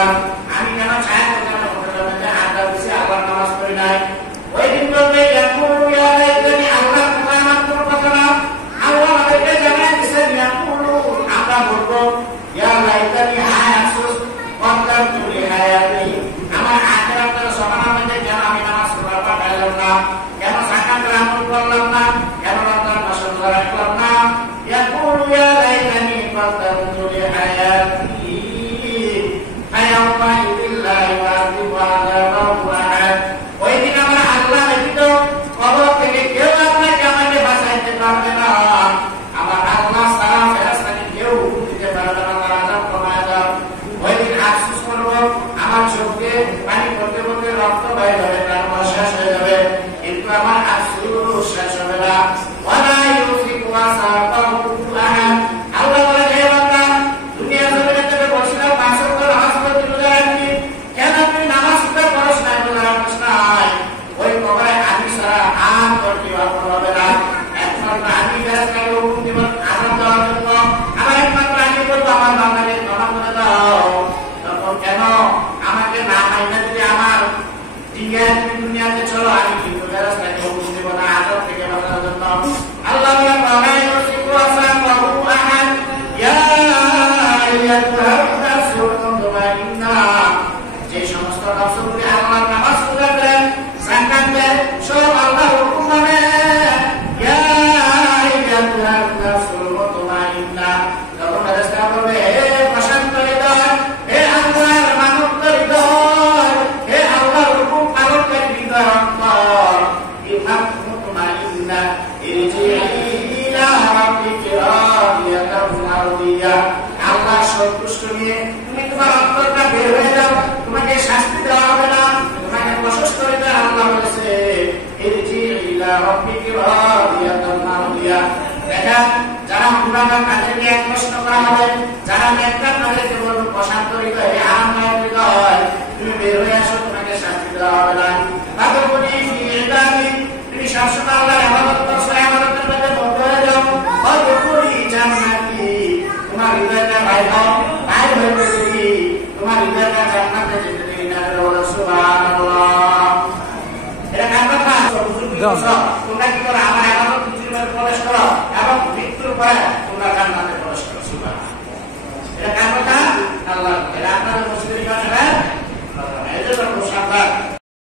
দিলাম, আমি কেন ছায়া করতে আড্ডা দিছি, আল্লাহর নামাজ পড়ি নাই। ওই দিন বলবে আল্লাহ আমার কোনো কথা না, আল্লাহ আমাদেরকে জানাই দিচ্ছেন আমরা বলবো আমার আখেরাতের সমাধান মধ্যে কেন আমি নামাজ পড়া পাইলাম না, কেন সাকাতের আমল করলাম না, কেন রমজান মাস রোজা রাখলাম না। ইয়াকুলু ইয়া লাইতানি কাদ্দামতু লিহায়াতি ফায়াউমা ইল্লাহি ওয়া আযিবু আযাবাহু। ওই দিন আমরা আল্লাহ ব্যতীত কবর থেকে কেউ আপনাকে আমাকে বাঁচাইতে পারবে না, আমার আল্লাহ ছাড়া ফেরেশতাকে কেউ দিতে পারবে না, তার আযাব কমায় দাও। ওই দিন আফসোস করবো, আমার চোখে পানি পড়তে পড়তে রক্ত বাইর হবে, প্রাণ শেষ হয়ে যাবে, কিন্তু আমার আফসোস শেষ হবে না। ওয়ালা ইউফিকু ওয়াসাকাহু আহাদ। আল্লাহ বলে, হে বান্দা, দুনিয়া জমিনে থেকে বসিলাম 5 ওয়াক্ত নামাজ পড়তে রোজা রাখবি, কেন তুই নামাজ পড়তে পারছ না, রোজা রাখিস নাই? ওই কবরে আমি ছাড়া আর তোর কেউ আপন হবে না, একমাত্র আমি ফেরেশতাকে হুকুম দিব আযাব দেওয়ার জন্য, আমার একমাত্র আমি বলবো আমার বান্দাকে ক্ষমা করে দাও। তখন কেন আমাকে না মাইনা যদি আমার দুনিয়াতে চলো, আমি কিন্তু ফেরেশতাকে হুকুম দিব না আযাব থেকে বাঁচার জন্য। আল্লাহ বলেন, ওয়া ইউসিকু আসাকাহু আহাদ ইয়া আইয়াতুহান নাফসুল মুতমাইন্না। যে সমস্ত নফসগুলি আল্লাহর নামাজ রোজা দেন, যাকাত দেন, সব আল্লাহর হুকুম মানে, ইয়া আইয়াতুহান নাফসুল মুতমাইন্না। তখন ফেরেশতা বলবে, হে প্রশান্ত হৃদয়, হে আল্লাহর মানব হৃদয়, হে আল্লাহর হুকুম পালনকারী হৃদয় অন্তর, ইমাম মুতমাইন্না ইরজিই ইলা রাব্বিকি রাদিয়াতান মারদিয়া। আল্লাহ সন্তুষ্ট নিয়ে তুমি তোমার অন্তরটা বের হয়ে যাও, তোমাকে শাস্তি দেওয়া হবে না, তোমাকে প্রশস্ত করে দেওয়া। আল্লাহ বলেছে, ইরজিই ইলা রাব্বিকি রাদিয়াতান মারদিয়া। দেখেন, যারা গুনাহগার তাদেরকে এক প্রশ্ন করা হবে, যারা নেককার তাদেরকে বলবো প্রশান্ত হৃদয়, আরামদায়ক হৃদয়, তুমি বের হয়ে আসো, তোমাকে শাস্তি দেওয়া হবে না। তাদুকুনি ফি ইবাদি, তুমি সবসময় আল্লাহর ইবাদত করছো, ইবাদতের মধ্যে বদ্ধ হয়ে যাও। তাদুকুনি জান্নাতি, তোমার হৃদয়টা বাইর হও, বাইর হয়ে যদি তোমার হৃদয়টা জান্নাতে যেতে দেই না। সুবহানাল্লাহ। এটা কার কথা? তোমরা কি করো? আমার ইবাদত প্রবেশ করো এবং মৃত্যুর পরে